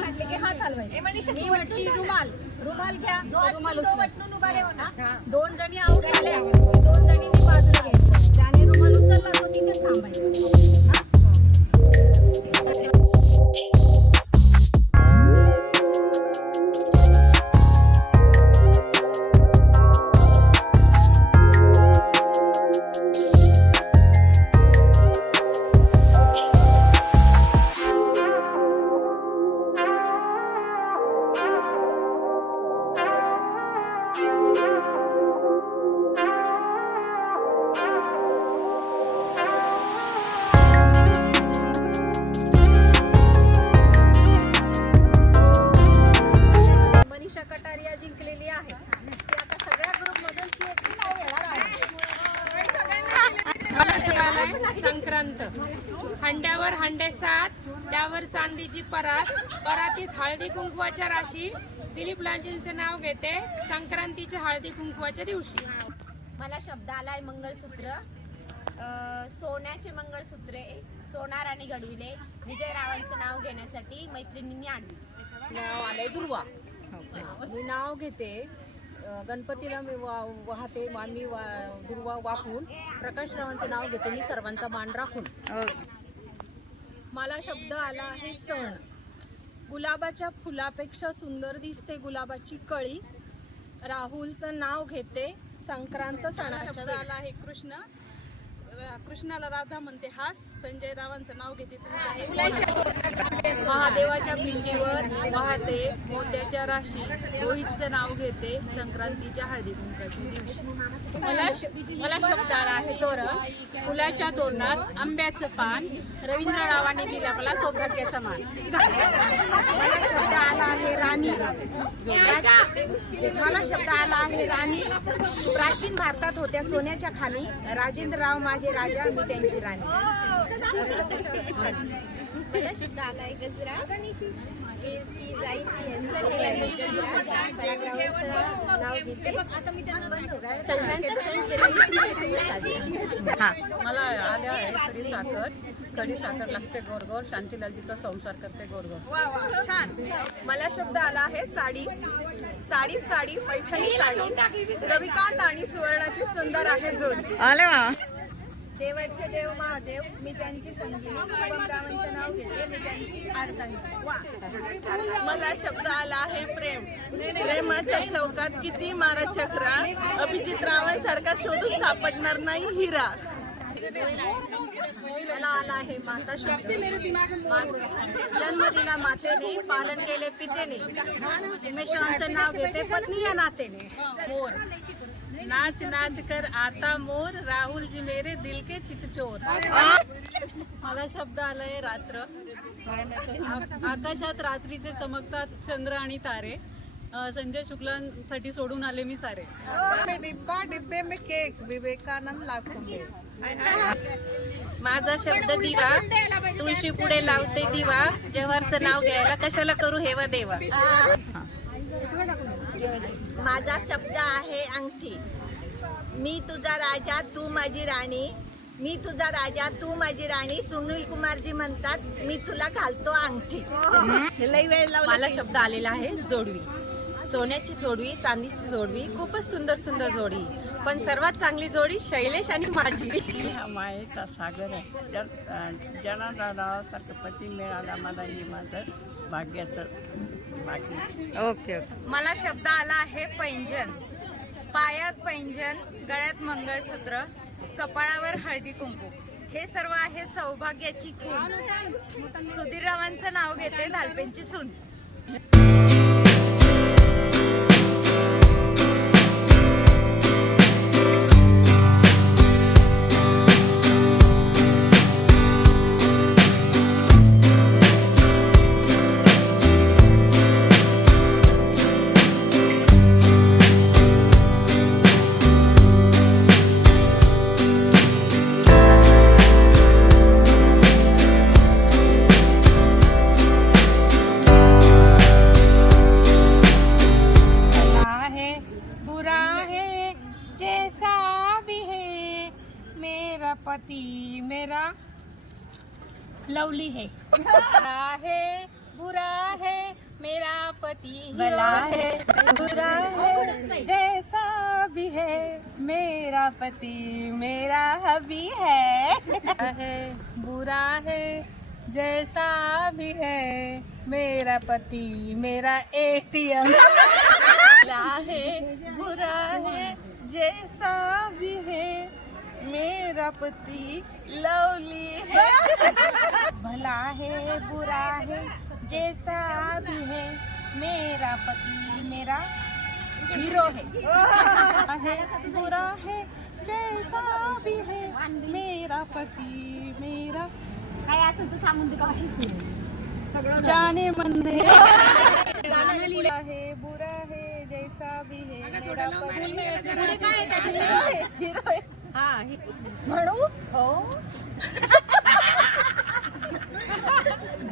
म्हटले की हात हलवायचे. मी म्हटली रुमाल, रुमाल घ्या, रुमाल उचलायचा. 2 जणी आऊट झाल्या, 2 जणींनी बाजूला घ्यायचं. ज्याने रुमाल उचलला तो तिथेच थांबायचा. कटारिया जिंकलेली आहे. ती आता सगळ्या ग्रुप मधून ती एकटी नाव घेणार आहे. संक्रांत हंड्यावर हंडे 7, त्यावर चांदीची परात, परातीत हळदी कुंकवाच्या राशी. दिलीप लांजेंचे नाव घेते संक्रांतीच्या हळदी कुंकवाच्या दिवशी. मला शब्द आलाय मंगळसूत्र. सोन्याचे मंगळसूत्रे सोनार आणि घडविले. विजय रावांचं नाव घेण्यासाठी मैत्रिणींनी आणली. नाव आलंय दुर्वा. मी नाव घेते गणपतीला मी वाहते. मी दुर्वा वापरून प्रकाश रावांचं नाव घेते. मी सर्वांचा मान राखून. मला शब्द आला आहे सण. गुलाबाच्या फुलापेक्षा सुंदर दिसते गुलाबाची कळी. राहुलचं नाव घेते संक्रांत सणाच्या. शब्द आला आहे कृष्ण. कृष्णाला राधा म्हणते हास. संजय रावांचं नाव घेते महादेवाच्या पिंडीवर वाहते मोत्याच्या राशी. रोहितचं नाव घेते संक्रांतीच्या हळदी कुंकाच्या दिवशी. मला शब्द आला आहे तोरण. फुलाच्या तोरणात आंब्याचं पान. रवींद्ररावांनी दिला मला सौभाग्याचा मान. मला शब्द आला आहे राणी. मला शब्द आला आहे राणी. प्राचीन भारतात होत्या सोन्याच्या खाणी. राजेंद्रराव माझे राजा, मी त्यांची राणी. मला शब्द आला आहे गजरा. कीर्ती जायची यांचा केला मी गजरा. पराक्रमाचं नाव घेते संक्रांत सण केला मी तुमच्यासोबत साजरा. मला आल्या आहे खडी साखर. खडी साखर लागते गोड गोड. शांतीलालजीचा संसार करते गोड गोड. छान. मला शब्द आला आहे साडी. साडीत साडी, पैठणी साडी. रविकांत आणि सुवर्णाची सुंदर आहे जोडी. देवाचे देव महादेव, मी त्यांची संगीनी. शुभम रावांचं नाव घेते, मी त्यांची अर्धांगिनी. मला शब्द आला आहे प्रेम. प्रेमाच्या चौकात किती मारा चक्रा. अभिजित रावांसारखा शोधून सापडणार नाही हिरा. मला आला आहे माता शब्द. जन्म दिला मातेने, पालन केले पितेने. उमेशांचं नाव घेते पत्नी या नातेने. मोर. नाच नाच कर आता मोर. राहुल जी मेरे दिल के चितचोर. मला शब्द आलाय रात्र. आकाशात रात्रीचे चमकतात चंद्र आणि तारे. संजय शुक्लांसाठी सोडून आले मी सारे. डिब्बा डिब्बे में केक. विवेकानंद लाखों में. माझा शब्द दिवा. तुळशी पुढे लावते दिवा. जव्हारचं नाव घ्यायला कशाला करू हेवा देवा. माझा शब्द आहे अंगठी. मी तुझा राजा, तू माझी राणी. मी तुझा राजा, तू माझी राणी. सुनील कुमारजी म्हणतात मी तुला घालतो अंगठी. लई वेळ लावला. मला शब्द आलेला आहे जोडवी. सोन्याची जोडवी, चांदीची जोडवी. खूपच सुंदर सुंदर जोडी. पण सर्वात चांगली जोडी शैलेश आणि माझी. हा मायेचा सागर आहे. जनार्दनरावासारखं पती मिळाला मला. हे माझं भाग्याचं भाग्य. ओके. मला शब्द आला आहे पैंजन. पायात पैंजन, गळ्यात मंगळसूत्र, कपाळावर हळदी कुंकू. हे सर्व आहे सौभाग्याची खूण. सुधीररावांचं नाव घेते धालपेंची सून. पति मेरा लवली है. है बुरा है पति भला है बुरा है जैसा भी है मेरा पति मेरा हबी है बुरा है जैसा भी है मेरा पति मेरा ATM। भला है बुरा है जैसा भी है मेरा पति लवली है भला है बुरा है जैसा भी है मेरा पति मेरा हीरो है बुरा है जैसा भी है मेरा पति मेरा काय असं तू सांगून दे सगळं जाने मन में बुरा है जैसा भी है मेरा पति हीरो है म्हणू हो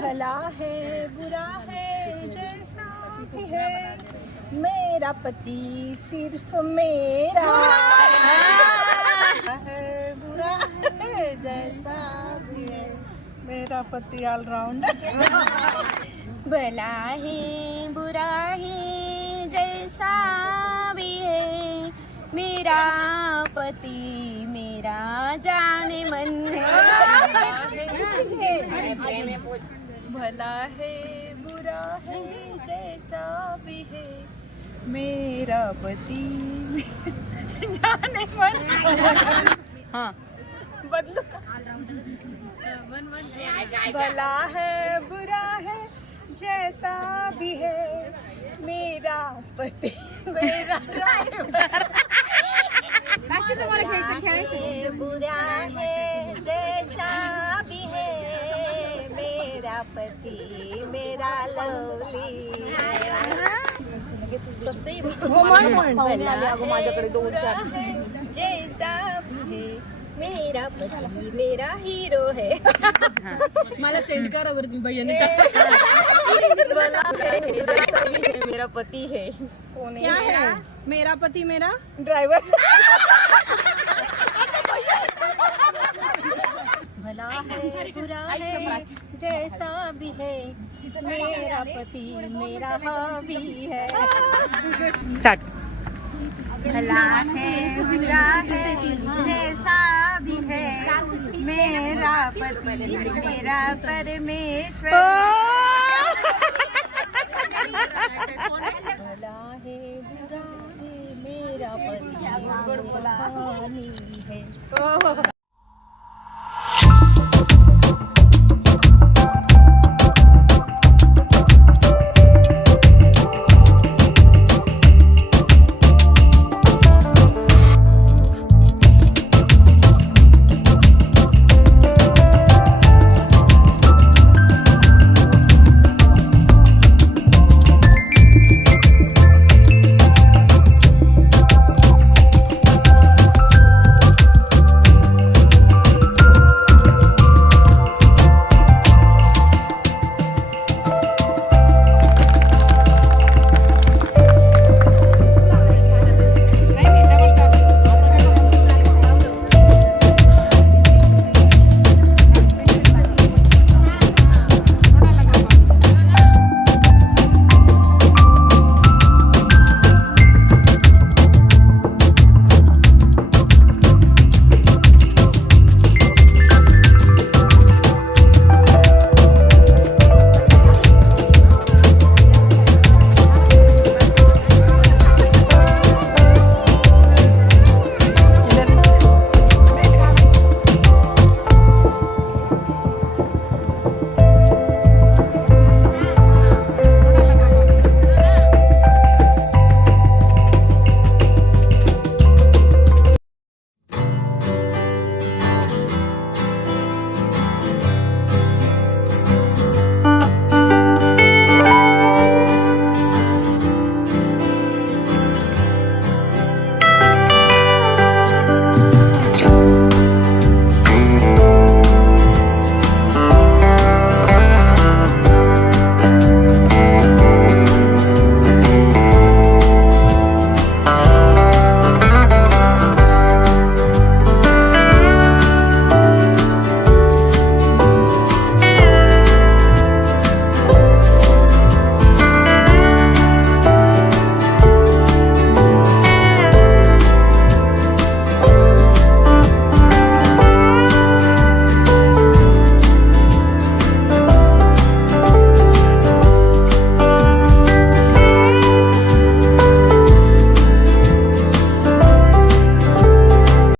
भला है बुरा है जैसा भी है मेरा पति सिर्फ मेरा है बुरा है जैसा भी है मेरा पति ऑलराउंडर भला है बुरा है जैसा भी है मेरा पति मेरा जाने मन भला है बुरा है जैसा भी है मेरा पति जाने मन हाँ बदलो भला है बुरा है जैसा भी है मेरा पति मेरा बुरा है जैसा भी है मेरा पति मेरा लवली माझ्याकडे 2-4 जैसा भी है मेरा पति मेरा हीरो है मला सेंड करा बरं तुम्ही भैयाने मेरा पति है क्या है मेरा पति मेरा ड्राइवर भला है बुरा है जैसा भी है मेरा पति मेरा हॉबी है स्टार्ट भला है बुरा है जैसा भी है मेरा पति मेरा परमेश्वर भला है बुरा है मेरा पति मेरा हानि है